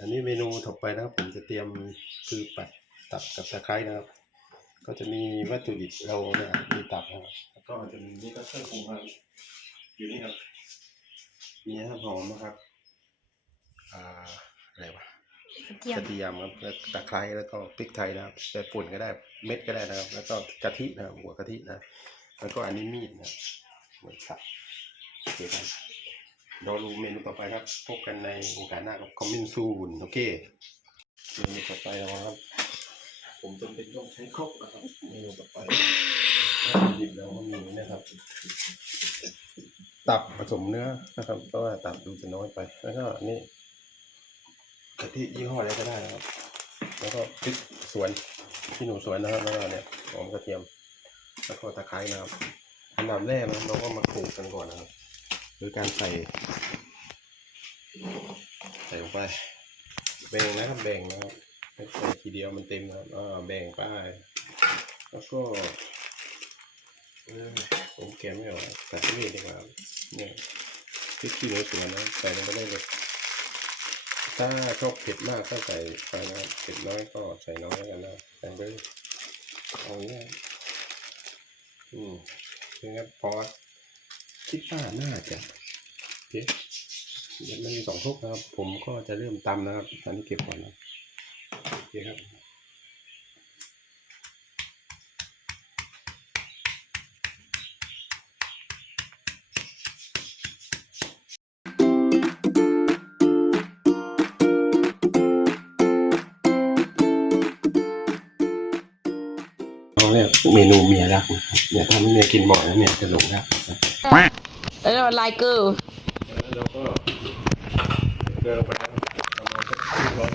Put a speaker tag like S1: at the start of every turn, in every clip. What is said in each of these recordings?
S1: อันนี้เมนูถัดไปนะครับผมจะเตรียมคือปัดตับกับตะไคร้นะครับ ก็จะมีวัตถุดิบเราเนี่ยมีตับนะครับแล้วก็จะมีนี่ก็เครื่องปรุงครับอยู่นี่ครับมีน้ำหอมนะครับอ่าอะไรวะ
S2: เกีย
S1: ก
S2: ม
S1: ระเทียมครับแล้วตะไคร้แล้วก็พริกไทยนะครับแต่ป่นก็ได้เม็ดก็ได้นะครับ แล้วก็กะทินะครับหัวกะทินะแล้วก็อันนี้มีดนะครับเหมือนสับโอเคครั เราดูเมนูต่อไปครับ พบกันในโอกาสหน้ากับคอมมินซูนโอเคเมนูต่อไปเราครับ ผมจำเป็นต้องใช้ครกนะครับเมนูต่อไปดิบเราก็มีนะครับ ตับผสมเนื้อนะครับเพราะว่าตับดูจะน้อยไป แล้วก็นี่กะทิยี่ห้ออะไรก็ได้นะครับ แล้วก็พริกสวนที่หนูสวนนะครับแล้วก็เนี่ยหอมกระเทียม แล้วก็ตะไคร้นะครับอันดับแรกนะเราก็มาขลกกันก่อนนะครับ โดยการใส่ ใส่ลงไป แบ่งนะครับแบ่งนะครับไม่ใส่ทีเดียวมันเต็มนะครับอ่าแบ่งไปแล้วก็ผมแกะไม่ออกใส่นี่ดีกว่าเนี่ยพริกขี้หนูสวนนะใส่ลงไปได้เลย ถ้าชอบเผ็ดมากก็ใส่ไปนะเผ็ดน้อยก็ใส่น้อยแล้วกันนะใส่ไปเอาอย่างเงี้ยอืมคืองั้นพอ คิดว่าน่าจะเอ๊ะมันมีสองทุกนะครับ ผมก็จะเริ่มตำนะครับ ตอนนี้เก็บก่อนนะโอเคครับเรียกเมนูเมียรักนะครับเนี่ยถ้าไม่เมียกินบ่อยแล้วเนี่ยจะหลงรักนะครับ
S2: แล้วลายเกอร์
S1: แล้วก็เกลือลงไปประมาณสักครึ่งร้อย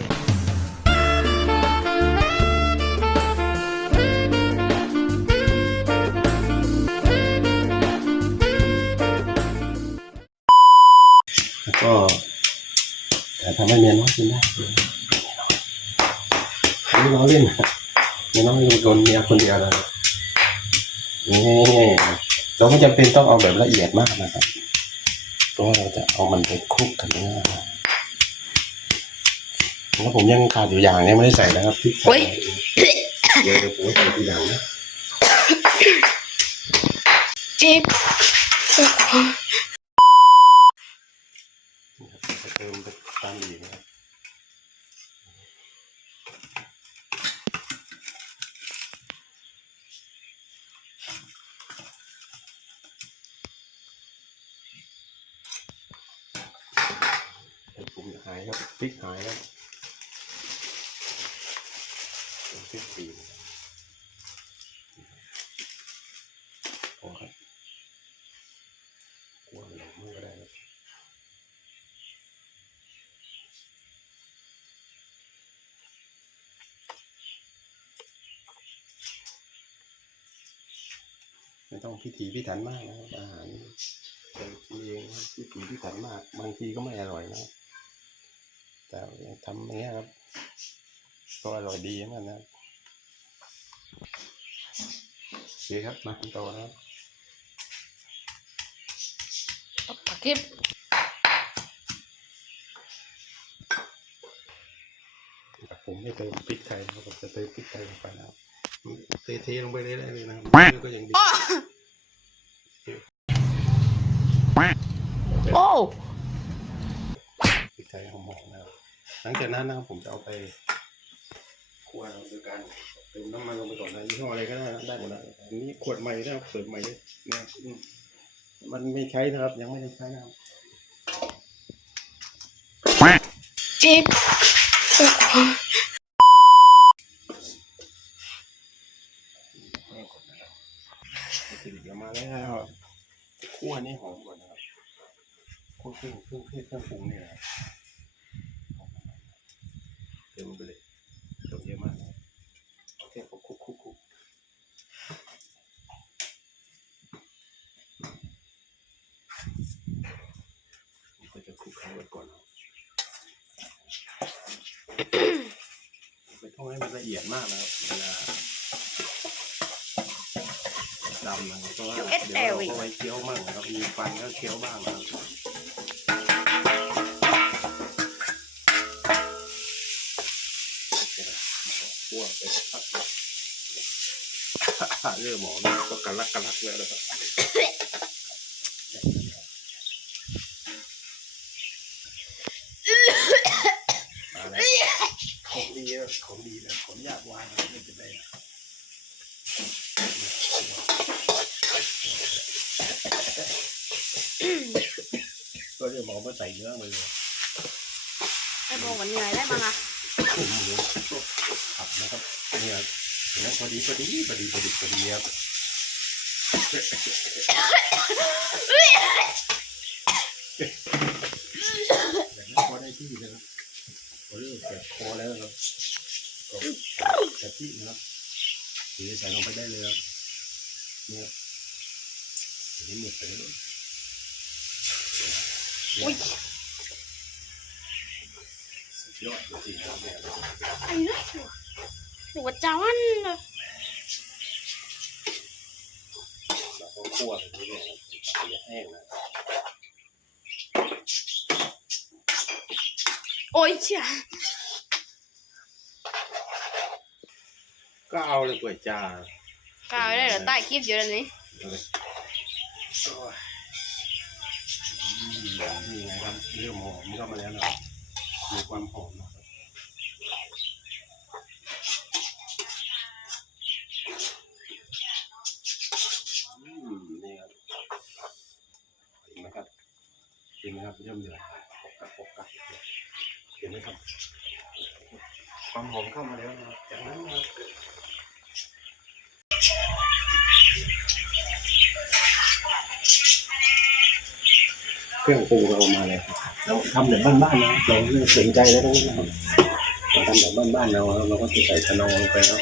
S1: แล้วก็แต่ทำให้เมียน้อยกินได้อันนี้เราเล่นนะเมียน้อยโดนเมียคนเดียวเลยนี่ เราไม่จำเป็นต้องเอาแบบละเอียดมากนะครับ เพราะว่าเราจะเอามันไปคลุกกันนะแล้วผมยังขาดอยู่อย่างยังไม่ได้ใส่นะครับพริกไทยเดี๋ยวเดี๋ยวผมใส่ทีหลังนะ
S2: จิ๊บ
S1: จะเติมไปตามอีกนะครับเดี๋ยวผมจะ หายครับพริกหายครับพริกปีนพอครับกลัวมันหลงมันก็ได้ครับไม่ต้องพิถีพิถันมากนะครับอาหารเป็นเองพิถีพิถันมาก บางทีก็ไม่อร่อยนะครับ แต่ทำอย่างเงี้ยครับก็อร่อยดีเหมือนกันนะครับโอเคครับมาต่อนะครับ
S2: ปักคลิป
S1: แต่ผมไม่เติมพริกไทยนะครับผมจะเติมพริกไทยลงไปนะครับเทๆลงไปเลยได้เลยนะครับก็ยังดี
S2: โอ้
S1: พริกไทยหอมๆนะครับ หลังจากนั้นนะครับผมจะเอาไปคั่วโดยการเติมน้ำมันลงไปก่อนนะยี่ห้ออะไรก็ได้นะได้หมดนะอันนี้ขวดใหม่นะครับเปิดใหม่เลยนะครับอืมมันไม่ใช้นะครับ ยังไม่ได้ใช้นะครับ
S2: จิ๊บ
S1: ไม่กดนะครับสิริออกมาแล้วคั่วนี่หอมก่อนนะครับคั่วเครื่องเครื่องเทศเครื่องปรุงเนี่ย หมดก่อนไม่ต้องให้มันละเอียดมากแล้วเวลาดำมันก็เดี๋ยวเราเอาไว้เคี้ยวมั่งแล้วมีฟันก็เคี้ยวบ้างครับเรื่องหมอนี่ก็กระลักกระลักแล้วนะครับ เรื่องหมอมาใส่เนื้อมาเลย
S2: ไอ้บอกวันเหนื่อยได้มั้งอะ
S1: ผมหมูขับนะครับเนี่ยเห็นไหมพอดีพอดีพอดีพอดีพอดีครับแบบนี้พอได้ที่นะครับพอเริ่มเจ็บคอแล้วครับก็กะทินะครับถือใส่ลงไปได้เลยครับเนี่ยเห็นหมดไปแล้ว
S2: อุ้ย
S1: สุดยอดจริงๆครับเนี่ย
S2: ไอ้เนี่ยหนูว่าจ้าวันเลย
S1: เราก็คั่วไปเรื่อยๆครับอย่าแห้งนะ
S2: โอ้ยเชี่ย
S1: ก็เอาเลยก๋วยจ้าก
S2: ล้าไม่ได้เหรอใต้คลิปอยู่แล้วนี้
S1: โอ้ย มนี่ไงครับเริ่มหอมเข้ามาแล้วนะครับมีความหอมนะครับอืมนี่ครับเห็นไหมครับเห็นไหมครับเริ่มเดือดปกกักปกกักเห็นไหมครับ ความหอมเข้ามาแล้วนะครับจากนั้นนะครับ เครื่องปรุงเรามาเลยครับเราทำแบบบ้านๆนะเราไม่สนใจแล้วทั้งนั้นนะครับเราทำแบบบ้านๆเราเราก็จะใส่ขนอลงไปแล้ว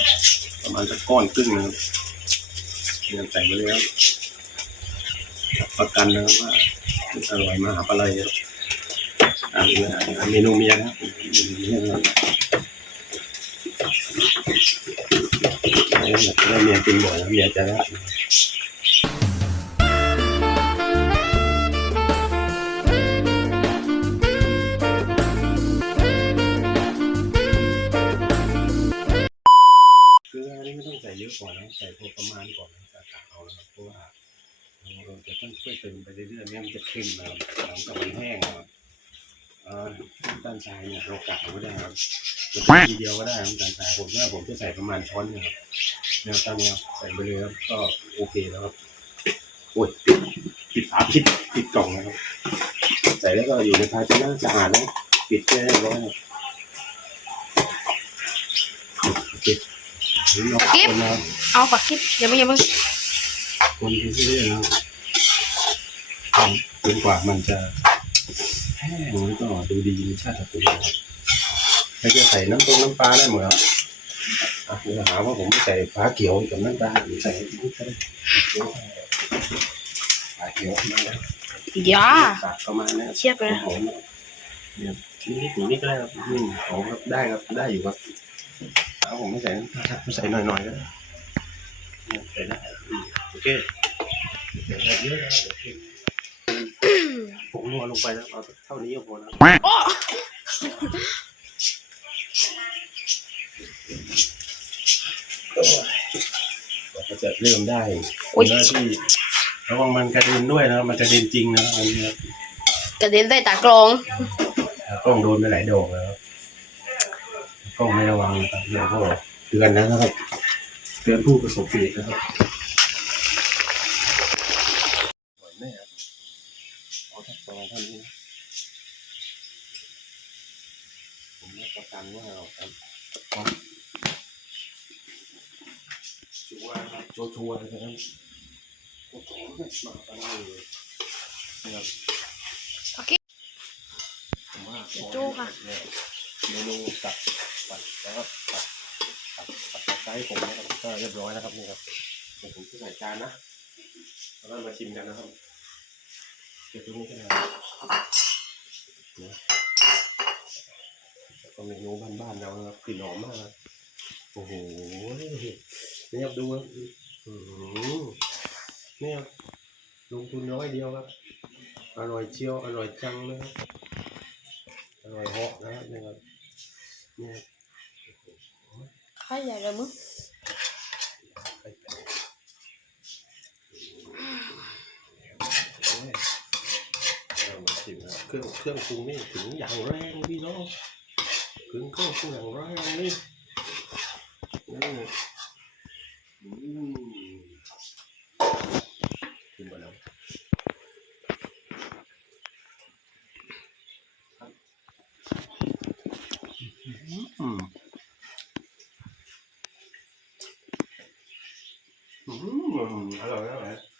S1: ประมาณสักก้อนครึ่งนะครับเนี่ยใส่ไปเลยครับรับประกันนะครับว่าอร่อยมากอะไรครับอ่าอ่าเมนูเมียนะครับเมียนะครับไม่เมียกินบ่อยแล้วเมียจะรัก อยๆไม่งั้นมันจะเค็มนะครับหลังจากมันแห้งนะครับเอ่อน้ำตาลทรายเนี่ยเรากะเอาไม่ได้ครับเราจะทีเดียวก็ได้น้ำตาลทรายผมว่าผมจะใส่ประมาณช้อนหนึงครับแนวตามแนวใส่ไปเลยครับก็โอเคแล้วครับโอ้ยปิดปิดฝาปิดปิดกล่องนะครับ ใส่แล้วก็อยู่ในภาชนะสะอาดนะปิดแค่เรียบร้อยนะโอเคนี่เราคนนะครับ
S2: เอาปากคลิปอย่าไม่อย่ามึง
S1: คนไปเรื่อยๆนะครับ จนกว่ามันจะแห้งแล้วก็ดูดีมีชาติตระกูลนะครับแล้วจะใส่น้ำต้มน้ำปลาได้หมดครับอะเดี๋ยวหาว่าผมไม่ใส่ฟ้าเขียวกับน้ำตาลหรือใส่ไม่ใส่ฟ้าเขียวมาแล้ว
S2: อย่า
S1: ปากประมาณนี้
S2: เชียบเลย
S1: หอมเนี่ยนิดหนึ่งนิดก็ได้ครับอืมหอมครับได้ครับได้อยู่ครับเอาผมไม่ใส่น้ำตาลผมใส่หน่อยๆก็ได้เนี่ยใส่ได้อืมโอเคใส่ได้เยอะแล้วโอเค ผมนัวลงไปแล้วเอาเท่านี้ก็พอแล้ว
S2: โอ้
S1: เราก็จะเริ่มได้เป็นหน้าที่ระวังมันกระเด็นด้วยนะครับมันกระเด็นจริงนะอันนี้ครับ
S2: กระเด็นใส่ตากลอง
S1: กล้องโดนไปหลายดอกแล้วครับกล้องไม่ระวังนะครับเราก็เตือนนะครับเตือนผู้ประสบเหตุนะครับปล่อยแม่ครับเอาทัก ประมาณเท่านี้ผมรับประกันว่าเราครับชัวร์ครับชัวร์ชัวร์นะครับโอ้โหมาตั้งเลยนะครับ
S2: ปากค
S1: ผมว่า
S2: จู้ค่ะ
S1: เนี่ยเมนูตัดตัดแล้วก็ตัดตัดตัดไซส์ผมนะครับก็เรียบร้อยแล้วครับนี่ครับเดี๋ยวผมจะใส่จานนะแล้วก็มาชิมกันนะครับ เดี๋ยวตรงนี้ก็ได้นะแล้วก็เมนูบ้านๆเรานะครับกลิ่นหอมมาก โอ้โห นี่ครับดูครับนี่ครับลงทุนน้อยเดียวครับ อร่อยเชียว อร่อยจังนะครับ อร่อยเหาะนะครับนี่ครับเนี่ย
S2: ใครใหญ่เลยมึง
S1: ไปไป เครื่องเครื่องปรุงนี่ถึงอย่างแรงพี่น้องถึงเครื่องปรุงอย่างแรงนี่นี่ขึ้นมาแล้วอืมอืมอร่อยอร่อย